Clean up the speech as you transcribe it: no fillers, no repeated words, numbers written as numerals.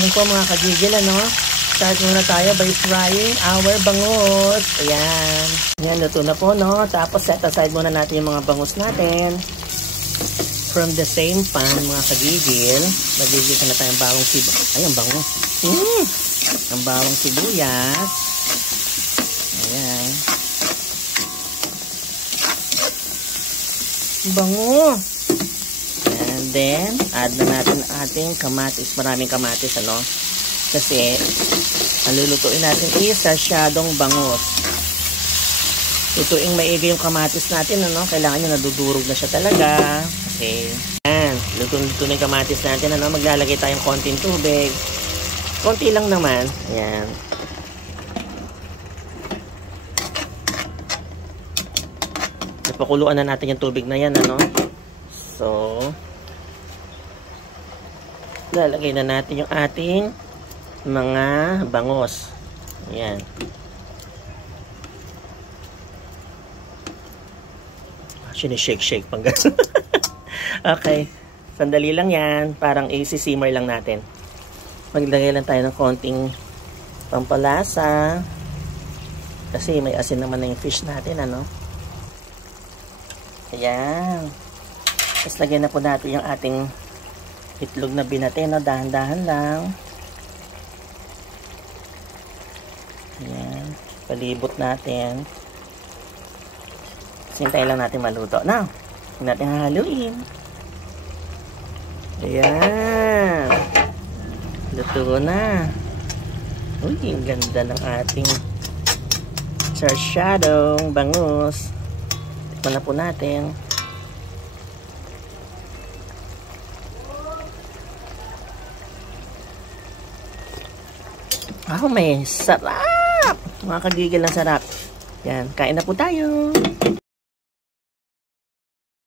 morning po mga kagigil, ano? Start muna tayo by frying our bangus. Ayan. Ayan, luto na po, no? Tapos set aside muna natin yung mga bangus natin. From the same pan, mga kagigil. Magigil na tayong bawang sibuyas. Ay, ang bango. Ang bawang sibuyas. Ayan. Bango. And then, add na natin ating kamatis. Maraming kamatis, ano? Kasi, ang lulutuin natin is sarsyadong bangus. Lutuing maigi yung kamatis natin, ano? Kailangan nyo nadudurog na siya talaga. Okay. Ayan. Luto na yung kamatis natin, ano? Maglalagay tayong konting tubig. Konti lang naman. Ayan. Napakuluan na natin yung tubig na yan, ano? So, lalagay na natin yung ating mga bangus. Ayan. Sinishake-shake pang gano'n. Okay. Sandali lang yan. Parang i-simmer lang natin. Maglagay lang tayo ng konting pampalasa. Kasi may asin naman na yung fish natin, ano? Ayan. Tapos lagyan na po natin yung ating itlog na binate, no? Dahan-dahan lang. Ayan. Palibot natin. Hintayin lang natin maluto. Now, hindi natin hahaluin. Ayan. Luto na. Uy, ang ganda ng ating sarsyadong bangus. Tikman na po natin. Oh, may sarap! Mga kagigil ng sarap. Yan, kain na po tayo.